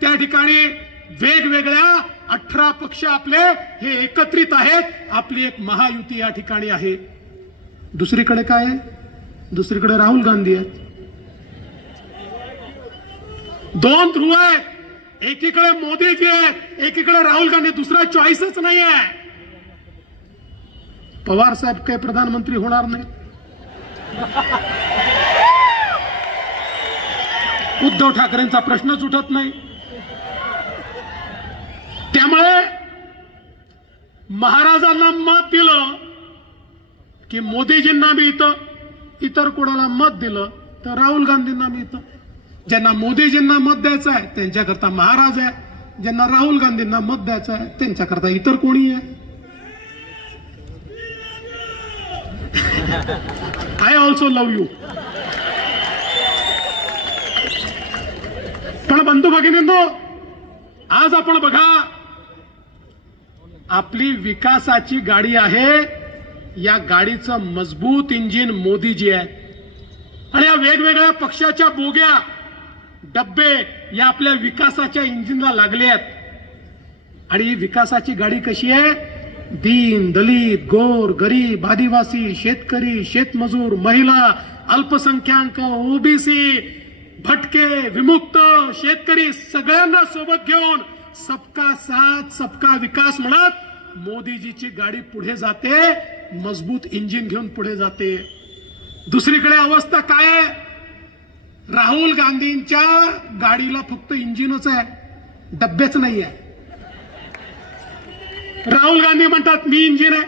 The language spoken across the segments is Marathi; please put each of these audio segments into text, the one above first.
त्या ठिकाणी वेगवेगळ्या अठरा पक्ष आपले हे एकत्रित आहेत. आपली एक महायुती या ठिकाणी आहे. दुसरीकडे काय आहे? दुसरीकडे राहुल गांधी आहेत. दोन ध्रुव आहेत. एकीकडे मोदीजी आहेत. एकीकडे राहुल गांधी. दुसरा चॉईसच नाही आहे. पवार साहेब काही प्रधानमंत्री होणार नाही. उद्धव ठाकरेंचा प्रश्नच उठत नाही. त्यामुळे महाराजांना मत दिलं की मोदीजींना मी इथं इतर कोणाला मत दिलं तर राहुल गांधींना मी इथं. ज्यांना मोदीजींना मत द्यायचं आहे त्यांच्याकरता महाराज आहे. ज्यांना राहुल गांधींना मत द्यायचं आहे त्यांच्याकरता इतर कोणी आहे. आय ऑल्सो लव्ह यू पण बंधू भगिनींनो आज आपण बघा आपली विकासाची गाडी आहे. या गाडीचं मजबूत इंजिन मोदीजी आहे. आणि या वेगवेगळ्या पक्षाच्या बोग्या डब्बे या आपल्या विकासाच्या इंजिनला लागले आहेत. आणि ही विकासाची गाडी कशी आहे? दीन दलित गोर गरीब आदिवासी शेतकरी शेतमजूर महिला अल्पसंख्याक ओबीसी भटके विमुक्त शेतकरी सगळ्यांना सोबत घेऊन सबका साथ सबका विकास म्हणत मोदीजीची गाडी पुढे जाते मजबूत इंजिन घेऊन पुढे जाते. दुसरीकडे अवस्था काय आहे? राहुल गांधींच्या गाडीला फक्त इंजिनच आहे डब्बेच नाही आहे राहुल गांधी म्हणतात मी इंजिन आहे.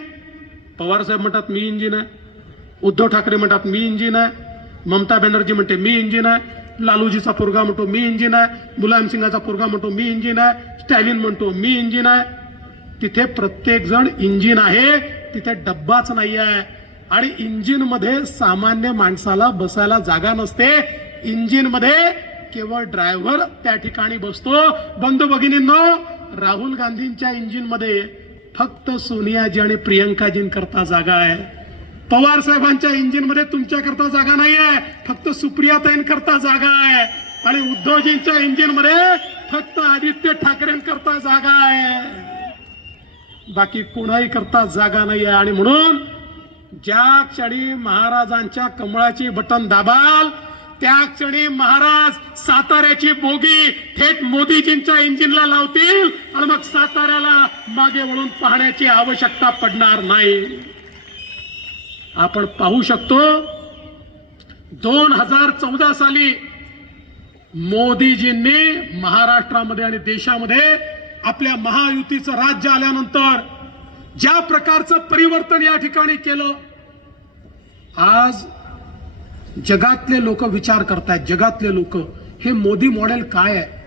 पवार साहेब म्हणतात मी इंजिन आहे. उद्धव ठाकरे म्हणतात मी इंजिन आहे. ममता बॅनर्जी म्हणते मी इंजिन आहे. लालूजीचा पोरगा म्हणतो मी इंजिन आहे. मुलायमसिंगाचा पोरगा म्हणतो मी इंजिन आहे. स्टॅलिन म्हणतो. मी इंजिन आहे. तिथे प्रत्येक जण इंजिन आहे. तिथे डब्बाच नाही आहे आणि इंजिनमध्ये सामान्य माणसाला बसायला जागा नसते. इंजिनमध्ये केवळ ड्रायव्हर त्या ठिकाणी बसतो. बंधू भगिनींनो राहुल गांधींच्या इंजिनमध्ये फक्त सोनियाजी आणि प्रियंकाजींकरता जागा आहे. पवार साहेबांच्या इंजिनमध्ये तुमच्याकरता जागा नाही आहे फक्त सुप्रियाताईंकरता जागा आहे. आणि उद्धवजींच्या इंजिनमध्ये फक्त आदित्य ठाकरेंकरता जागा आहे. बाकी कुणाही करता जागा नाही आहे आणि म्हणून ज्या क्षणी महाराजांच्या कमळाची बटन दाबाल त्या क्षणी महाराज साताऱ्याची बोगी थेट मोदीजींच्या इंजिनला लावतील आणि मग साताऱ्याला मागे वळून पाहण्याची आवश्यकता पडणार नाही. आपण पाहू शकतो दोन हजार चौदा साली मोदीजींनी महाराष्ट्रामध्ये आणि देशामध्ये आपल्या महायुतीचं राज्य आल्यानंतर ज्या प्रकारचं परिवर्तन या ठिकाणी केलं आज जगातले लोक विचार करतायत. जगातले लोक हे मोदी मॉडेल काय आहे?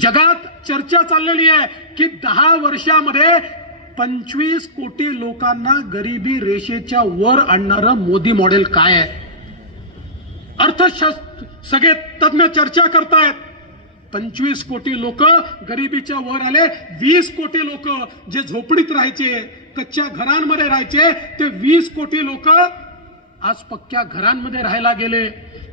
जगात चर्चा चाललेली आहे की दहा वर्षामध्ये पंचवीस कोटी लोकांना गरिबी रेषेच्या वर आणणारं मोदी मॉडेल काय आहे? अर्थशास्त्र सगळे तज्ज्ञ चर्चा करतायत. पंचवीस कोटी लोक गरिबीच्या वर आले वीस कोटी लोक जे झोपडीत राहायचे कच्च्या घरांमध्ये राहायचे ते वीस कोटी लोक आज पक्क्या घरांमध्ये राहायला गेले.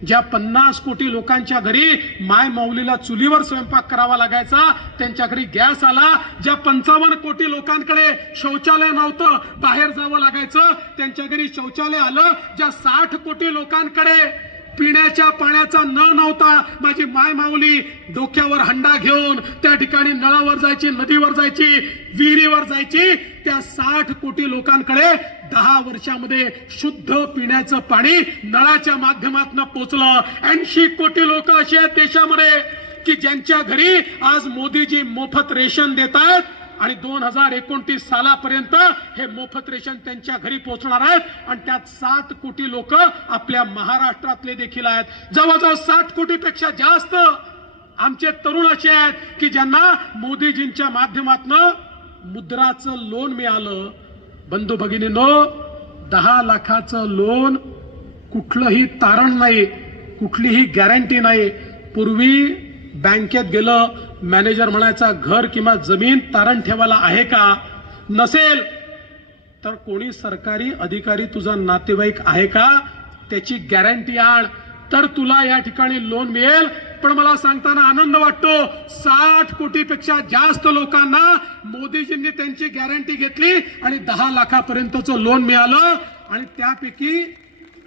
ज्या पन्नास कोटी लोकांच्या घरी माय माऊलीला चुलीवर स्वयंपाक करावा लागायचा त्यांच्या घरी गॅस आला ज्या पंचावन्न कोटी लोकांकडे शौचालय नव्हतं बाहेर जावं लागायचं त्यांच्या घरी शौचालय आलं ज्या साठ कोटी लोकांकडे पिण्याच्या पाण्याचा नळ नव्हता. माझी माय माऊली डोक्यावर हंडा घेऊन त्या ठिकाणी नळावर जायची नदीवर जायची विहिरीवर जायची. त्या साठ कोटी लोकांकडे दहा वर्षामध्ये शुद्ध पिण्याचं पाणी नळाच्या माध्यमातून पोचलं. ऐंशी कोटी लोक असे आहेत देशामध्ये की ज्यांच्या घरी आज मोदीजी मोफत रेशन देत आहेत आणि दोन हजार एकोणतीस सालापर्यंत हे मोफत रेशन त्यांच्या घरी पोहोचणार आहेत. आणि त्यात सात कोटी लोक आपल्या महाराष्ट्रातले देखील आहेत. जवळजवळ साठ कोटीपेक्षा जास्त आमचे तरुण असे आहेत की ज्यांना मोदीजींच्या माध्यमातून मुद्राचं लोन मिळालं. बंधू भगिनीनो दहा लाखाचं लोन कुठलंही तारण नाही कुठलीही गॅरंटी नाही. पूर्वी बँकेत गेलं मॅनेजर म्हणायचा घर किंवा जमीन तारण ठेवायला आहे का? नसेल. तर कोणी सरकारी अधिकारी तुझा नातेवाईक आहे का? त्याची गॅरंटी आण. तर तुला या ठिकाणी लोन मिळेल. पण मला सांगताना आनंद वाटतो. साठ कोटीपेक्षा जास्त लोकांना मोदीजींनी त्यांची गॅरंटी घेतली आणि दहा लाखापर्यंतचं लोन मिळालं आणि त्यापैकी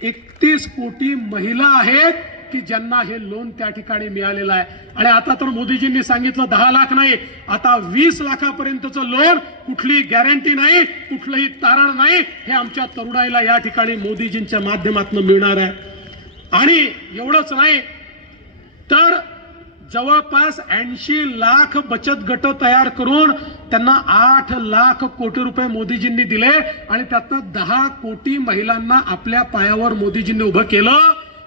एकतीस कोटी महिला आहेत. की ज्यांना हे लोन त्या ठिकाणी मिळालेलं आहे. आणि आता तर मोदीजींनी सांगितलं दहा लाख नाही. आता वीस लाखापर्यंतचं लोन कुठली गॅरंटी नाही कुठलंही तारण नाही हे आमच्या तरुणाईला या ठिकाणी मोदीजींच्या माध्यमातून मिळणार आहे. आणि एवढंच नाही तर जवळपास ऐंशी लाख बचत गट तयार करून त्यांना आठ लाख कोटी रुपये मोदीजींनी दिले आणि त्यातनं दहा कोटी महिलांना आपल्या पायावर मोदीजींनी उभं केलं.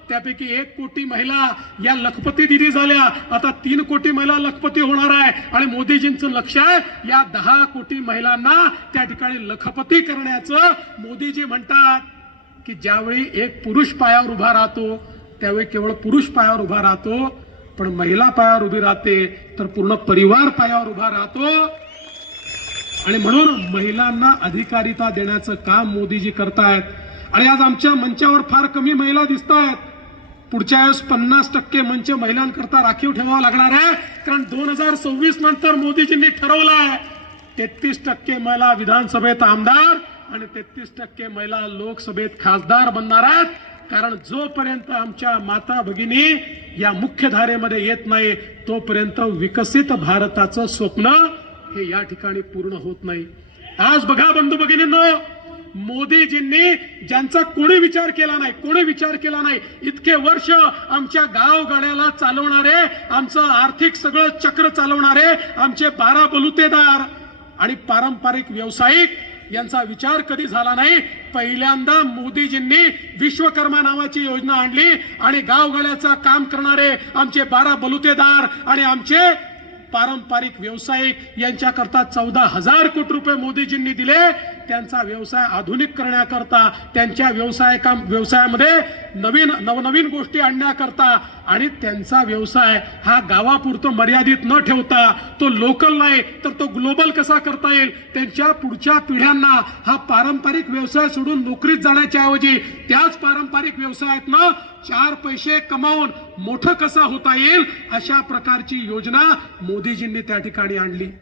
त्यापैकी एक कोटी महिला या लखपती दिदी झाल्या. आता तीन कोटी महिला लखपती होणार आहे. आणि मोदीजींचं लक्ष आहे या दहा कोटी महिलांना त्या ठिकाणी लखपती करण्याचं मोदीजी म्हणतात की ज्यावेळी एक पुरुष पायावर उभा राहतो त्यावेळी केवळ पुरुष पायावर उभा राहतो पण महिला पायावर उभी राहते तर पूर्ण परिवार पायावर उभा राहतो. आणि म्हणून महिलांना अधिकारिता देण्याचं काम मोदीजी करतायत. आणि आज आमच्या मंचावर फार कमी महिला दिसत आहेत पुढच्या वेळेस पन्नास टक्के मंच महिलांकरता राखीव ठेवावा लागणार आहे. कारण दोन हजार सव्वीस नंतर मोदीजींनी ठरवलं आहे तेहतीस टक्के महिला विधानसभेत आमदार आणि तेहतीस टक्के महिला लोकसभेत खासदार बनणार आहेत. कारण जोपर्यंत आमच्या माता भगिनी या मुख्य धारेमध्ये येत नाही तोपर्यंत विकसित भारताचं स्वप्न हे या ठिकाणी पूर्ण होत नाही. आज बघा बंधू भगिनींनो मोदीजींनी ज्यांचा कोणी विचार केला नाही कोणी विचार केला नाही इतके वर्ष आमच्या गावगाड्याला चालवणारे आमचं आर्थिक सगळं चक्र चालवणारे आमचे बारा बलुतेदार आणि पारंपरिक व्यावसायिक यांचा विचार कधी झाला नाही? पहिल्यांदा मोदीजींनी विश्वकर्मा नावाची योजना आणली आणि गावगाड्याचं काम करणारे आमचे बारा बलुतेदार आणि आमचे पारंपरिक व्यावसायिक यांच्याकरता चौदा हजार कोटी रुपये मोदीजींनी दिले. त्यांचा व्यवसाय आधुनिक करण्याकरता त्यांच्या व्यवसाय काम व्यवसायामध्ये नवीन नवनवीन गोष्टी आणण्याकरता आणि त्यांचा व्यवसाय हा गावापुरतं मर्यादित न ठेवता तो लोकल नाही तर तो ग्लोबल कसा करता येईल? त्यांच्या पुढच्या पिढ्यांना हा पारंपरिक व्यवसाय सोडून नोकरीत जाण्याच्या ऐवजी त्याच पारंपरिक व्यवसायातनं चार पैसे कमावून मोठं कसा होता येईल अशा प्रकारची योजना मोदीजींनी त्या ठिकाणी आणली.